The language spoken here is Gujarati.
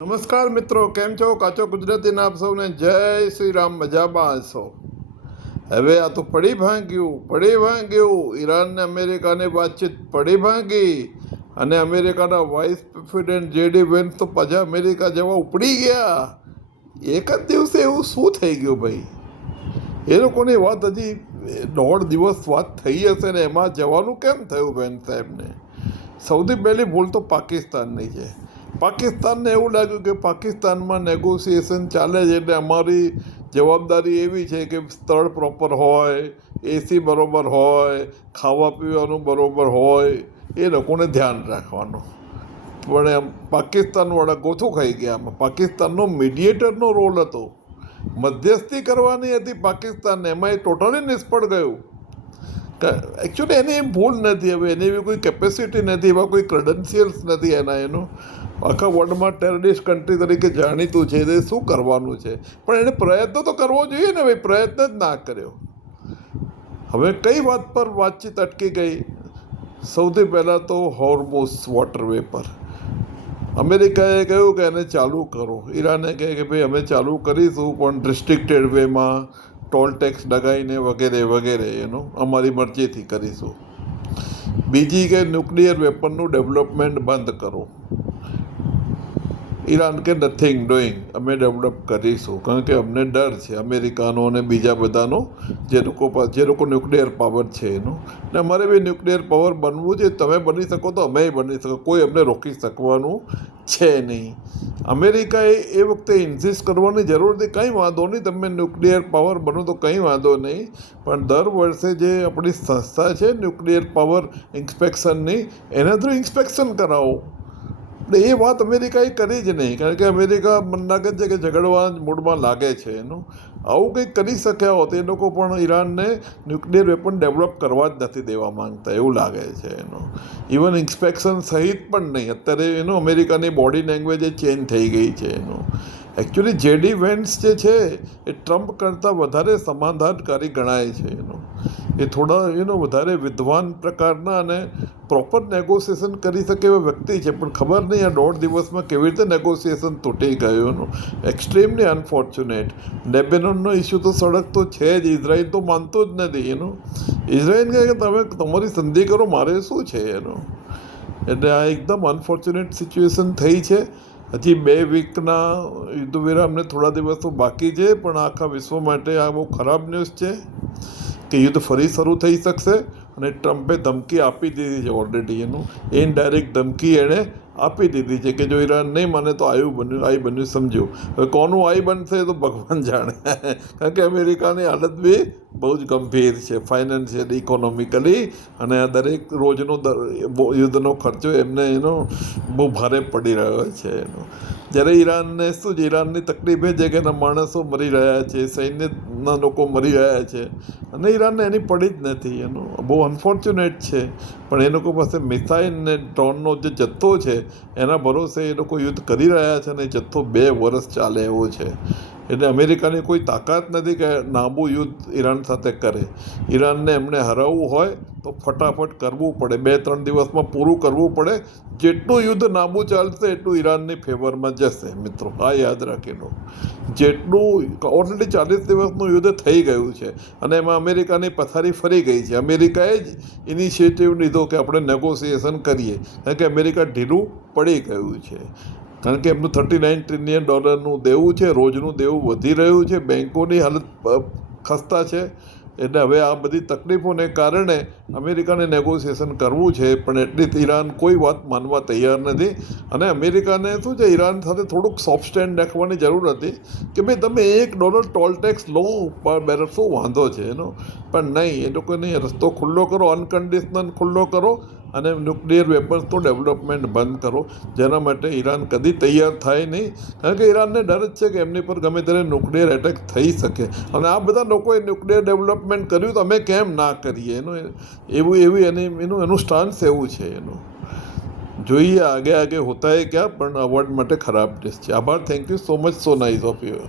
નમસ્કાર મિત્રો, કેમ છો? કાચો ગુજરાતીના આપ સૌને જય શ્રી રામ. મજામાં હશો? હવે આ તો પડી ભાંગ્યું ઈરાન ને અમેરિકાની વાતચીત પડી ભાંગી અને અમેરિકાના વાઇસ પ્રેસિડેન્ટ જેડી વેન્સ તો પાછા અમેરિકા જવા ઉપડી ગયા. એક જ દિવસે એવું શું થઈ ગયું ભાઈ? એ લોકોની વાત હજી 1.5 દિવસ વાત થઈ હશે ને એમાં જવાનું કેમ થયું વેન્સ સાહેબને? સૌથી પહેલી ભૂલ તો પાકિસ્તાનની છે. પાકિસ્તાનને એવું લાગ્યું કે પાકિસ્તાનમાં નેગોશિએશન ચાલે છે એટલે અમારી જવાબદારી એવી છે કે સ્થળ પ્રોપર હોય, એસી બરાબર હોય, ખાવા પીવાનું બરાબર હોય, એ લોકોને ધ્યાન રાખવાનું. પણ એમ પાકિસ્તાનવાળા ગોથું ખાઈ ગયા. આમાં પાકિસ્તાનનો મીડિયેટરનો રોલ હતો, મધ્યસ્થી કરવાની હતી પાકિસ્તાનને, એમાં એ ટોટલી નિષ્ફળ ગયું. એકચ્યુઅલી એની ભૂલ નથી. હવે એની એવી કોઈ કેપેસિટી નથી, એવા કોઈ ક્રેડન્શિયલ્સ નથી એનું. આખા વર્લ્ડમાં ટેરરિસ્ટ કન્ટ્રી તરીકે જાણીતું છે, તે શું કરવાનું છે? પણ એને પ્રયત્ન તો કરવો જોઈએ ને ભાઈ, પ્રયત્ન જ ના કર્યો. હવે કઈ વાત પર વાતચીત અટકી ગઈ? સૌથી પહેલાં તો હોર્મુઝ વોટરવે પર અમેરિકાએ કહ્યું કે એને ચાલુ કરો. ઈરાને કહે કે ભાઈ અમે ચાલુ કરીશું પણ રિસ્ટ્રિક્ટેડ વેમાં, ટોલ ટેક્સ લગાવીને વગેરે વગેરે, અમારી મરજીથી કરીશું. બીજી કે ન્યુક્લિયર વેપનનું ડેવલપમેન્ટ બંધ કરો. ઈરાન કે નથિંગ ડુઈંગ, અમે ડેવલપ કરીશું કારણ કે અમને ડર છે અમેરિકાનો અને બીજા બધાનો, જે લોકો ન્યુક્લિયર પાવર છે એનો. ને અમારે બી ન્યુક્લિયર પાવર બનવું છે. તમે બની શકો તો અમે બની શકો, કોઈ અમને રોકી શકવાનું છે નહીં. અમેરિકાએ એ વખતે ઇન્સિસ્ટ કરવાની જરૂર હતી, કંઈ વાંધો નહીં, તમે ન્યુક્લિયર પાવર બનો તો કંઈ વાંધો નહીં, પણ દર વર્ષે જે આપણી સંસ્થા છે ન્યુક્લિયર પાવર ઇન્સ્પેક્શનની, એના થ્રુ ઇન્સ્પેક્શન કરાવો. એટલે એ વાત અમેરિકાએ કરી જ નહીં, કારણ કે અમેરિકા મને લાગે છે કે ઝઘડવા મૂડમાં લાગે છે એનું. આવું કંઈક કરી શક્યા હોત એ લોકો, પણ ઈરાનને ન્યુક્લિયર વેપન ડેવલપ કરવા જ નથી દેવા માંગતા એવું લાગે છે એનું. ઇવન ઇન્સ્પેક્શન સહિત પણ નહીં. અત્યારે અમેરિકાની બોડી લેંગ્વેજ એ ચેન્જ થઈ ગઈ છે એનું. એકચ્યુઅલી જેડી વેન્સ જે છે એ ટ્રમ્પ કરતાં વધારે સમાધાનકારી ગણાય છે એનું. એ થોડા વધારે વિદ્વાન પ્રકારના અને પ્રોપર નેગોશિએશન કરી શકે એવા વ્યક્તિ છે, પણ ખબર નહીં આ 1.5 દિવસમાં કેવી રીતે નેગોશિએશન તૂટી ગયું એનું. Extremely unfortunate. લેબેનોનનો ઇસ્યુ તો સડક તો છે જ, ઇઝરાયલ તો માનતું જ નથી એનું. ઇઝરાયલ કહે કે તમે તમારી સંધિ કરો, મારે શું છે એનું. એટલે આ એકદમ અનફોર્ચ્યુનેટ સિચ્યુએશન થઈ છે. હજી 2 વીકના યુદ્ધ વિરામને થોડા દિવસો બાકી છે, પણ આખા વિશ્વ માટે આ બહુ ખરાબ ન્યૂઝ છે કે યુદ્ધ ફરી શરૂ થઈ શકશે. અને ટ્રમ્પે ધમકી આપી દીધી છે ઓલરેડી એનું. ઇનડાયરેક્ટ ધમકી એણે આપી દીધી છે કે જો ઈરાન નહીં માને તો આઈ બન્યું સમજ્યું. હવે કોનું આઈ બનશે તો ભગવાન જાણે, કારણ કે અમેરિકાની હાલત બી બહુ જ ગંભીર છે ફાઇનાન્શિયલી, ઇકોનોમિકલી, અને આ દરેક રોજનો યુદ્ધનો ખર્ચો એમને બહુ ભારે પડી રહ્યો છે એનો. જ્યારે ઈરાનને શું છે, ઈરાનની તકલીફ એ છે કે એના માણસો મરી રહ્યા છે, સૈન્યના લોકો મરી રહ્યા છે, અને ઈરાનને એની પડી જ નથી એનું. બહુ અનફોર્ચ્યુનેટ છે. પણ એ લોકો પાસે મિસાઇલ ને ડ્રોનનો જે જથ્થો છે એના ભરોસે એ લોકો યુદ્ધ કરી રહ્યા છે, અને એ જથ્થો 2 વર્ષ ચાલે એવો છે. એટલે અમેરિકાની કોઈ તાકાત નથી કે લાંબુ યુદ્ધ ઈરાન સાથે કરે. ઈરાનને એમને હરાવવું હોય તો ફટાફટ કરવું પડે, 2-3 દિવસમાં પૂરું કરવું પડે. જેટલું યુદ્ધ લાંબુ ચાલશે એટલું ઈરાનની ફેવરમાં જશે મિત્રો, આ યાદ રાખી લો. જેટલું ઓલરેડી 40 દિવસનું યુદ્ધ થઈ ગયું છે અને એમાં અમેરિકાની પથારી ફરી ગઈ છે. અમેરિકાએ જ ઇનિશિયેટિવ લીધો કે આપણે નેગોશિએશન કરીએ, કારણ કે અમેરિકા ઢીલું પડી ગયું છે. કારણ કે એમનું $39 ટ્રિલિયન દેવું છે, રોજનું દેવું વધી રહ્યું છે, બેન્કોની હાલત ખસ્તા છે. એટલે હવે આ બધી તકલીફોને કારણે અમેરિકાને નેગોશિએશન કરવું છે, પણ એટલી ઈરાન કોઈ વાત માનવા તૈયાર નથી. અને અમેરિકાને શું છે, ઈરાન સાથે થોડુંક સોફ્ટ સ્ટેન્ડ રાખવાની જરૂર હતી કે ભાઈ તમે $1 ટોલ ટેક્સ લો પર બેરલ, શું વાંધો છે એનો. પણ નહીં, એ લોકોને રસ્તો ખુલ્લો કરો, અનકન્ડિશનલ ખુલ્લો કરો, અને ન્યુક્લિયર વેપન્સનું ડેવલપમેન્ટ બંધ કરો, જેના માટે ઈરાન કદી તૈયાર થાય નહીં. કારણ કે ઈરાનને ડર જ છે કે એમની પર ગમે ત્યારે ન્યુક્લિયર એટેક થઈ શકે. અને આ બધા લોકોએ ન્યુક્લિયર ડેવલપમેન્ટ કર્યું તો અમે કેમ ના કરીએ એનું સ્ટાન્સ એવું છે એનું. જોઈએ આગે હોતા હે ક્યાં, પણ અવોર્ડ માટે ખરાબ ડિશ છે. આભાર, thank you so much, so nice of you.